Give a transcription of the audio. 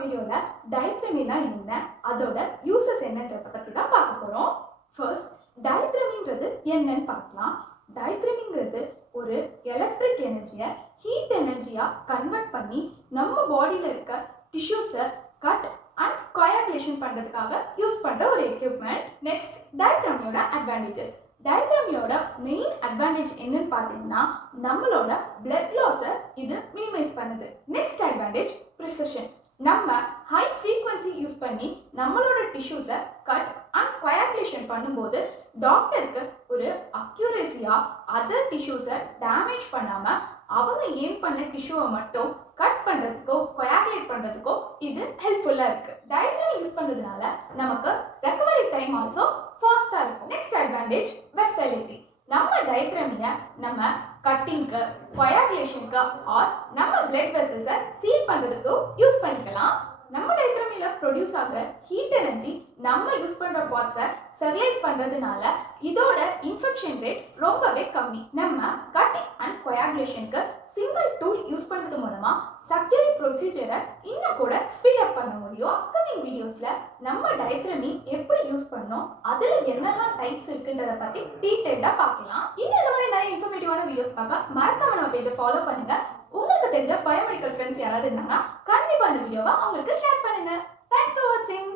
வீடியோல டைத்ரமினா என்ன, அதோட யூசஸ் என்னன்றத பத்தி தான் பார்க்க போறோம். ஃபர்ஸ்ட் டைத்ரமின்றது என்னன்னு பார்க்கலாம். டைத்ரமிங்கிறது ஒரு எலக்ட்ரிக் எனர்ஜியை ஹீட் எனர்ஜியா கன்வெர்ட் பண்ணி நம்ம பாடியில இருக்க டிஷ்யூஸை கட் அண்ட் கோயாகுலேஷன் பண்றதுக்காக யூஸ் பண்ற ஒரு எக்யூப்மெண்ட். நெக்ஸ்ட் டைத்ரமியோட அட்வான்டேஜஸ். டைத்ரமியோட மெயின் அட்வான்டேஜ் என்னன்னு பார்த்தீங்கன்னா நம்மளோட பிளட் லாஸை இது மினிமைஸ் பண்ணுது. Next advantage precision. நம்ம ஹை ஃப்ரீக்வன்சி யூஸ் பண்ணி நம்மளோட டிஷ்யூஸை கட் அண்ட் கோயாகுலேஷன் பண்ணும்போது டாக்டருக்கு ஒரு அக்யூரேசியாக அதர் டிஷ்யூஸை டேமேஜ் பண்ணாமல் அவங்க ஏம் பண்ண டிஷ்யூவை மட்டும் கட் பண்ணுறதுக்கோ கோயாகுலேட் பண்ணுறதுக்கோ இது ஹெல்ப்ஃபுல்லாக இருக்குது. டைத்ரமி யூஸ் பண்ணுறதுனால நமக்கு ரெக்கவரி டைம் ஆல்சோ ஃபாஸ்ட்டாக இருக்கும். Next advantage versatility. நம்ம டைத்ரமியை நம்ம கட்டிங்க்கு, கோயாகுலேஷனுக்கு ஆர் நம்ம பிளட் வெசல்ஸை சீல் பண்ணுறதுக்கு யூஸ் பண்ணிக்கலாம். நம்ம டைத்ரமியில் ப்ரொடியூஸ் ஆகிற ஹீட் எனர்ஜி நம்ம யூஸ் பண்ணுற பார்ட்ஸை ஸ்டெரிலைஸ் பண்ணுறதுனால இதோட இன்ஃபெக்ஷன் ரேட் ரொம்பவே கம்மி. நம்ம கட்டிங் அண்ட் கோயாகுலேஷனுக்கு சிங்கிள் டூல் யூஸ் பண்ணுறது மூலமாக சர்ஜரி ப்ரொசீஜரை இன்னும் கூட ஸ்பீடப் பண்ண முடியும். அப்கமிங் வீடியோஸில் நம்ம டைத்ரமி எப்படி யூஸ் பண்ணோம், அதில் என்னெல்லாம் டைப்ஸ் இருக்குன்றதை பற்றி டீட்டெயிலாக பார்க்கலாம். இன்னும் இந்த மாதிரி நிறைய இன்ஃபர்மேட்டிவான வீடியோஸ் பார்க்க மறக்காம நம்ம பேஜை ஃபாலோ பண்ணுங்க. உங்களுக்கு தெரிஞ்ச பயோமெடிக்கல் ஃப்ரெண்ட்ஸ் யாராவது இருந்தாங்கன்னா கண்டிப்பாக இந்த வீடியோவை அவங்களுக்கு ஷேர் பண்ணுங்க. தேங்க்ஸ் ஃபார் வாட்சிங்.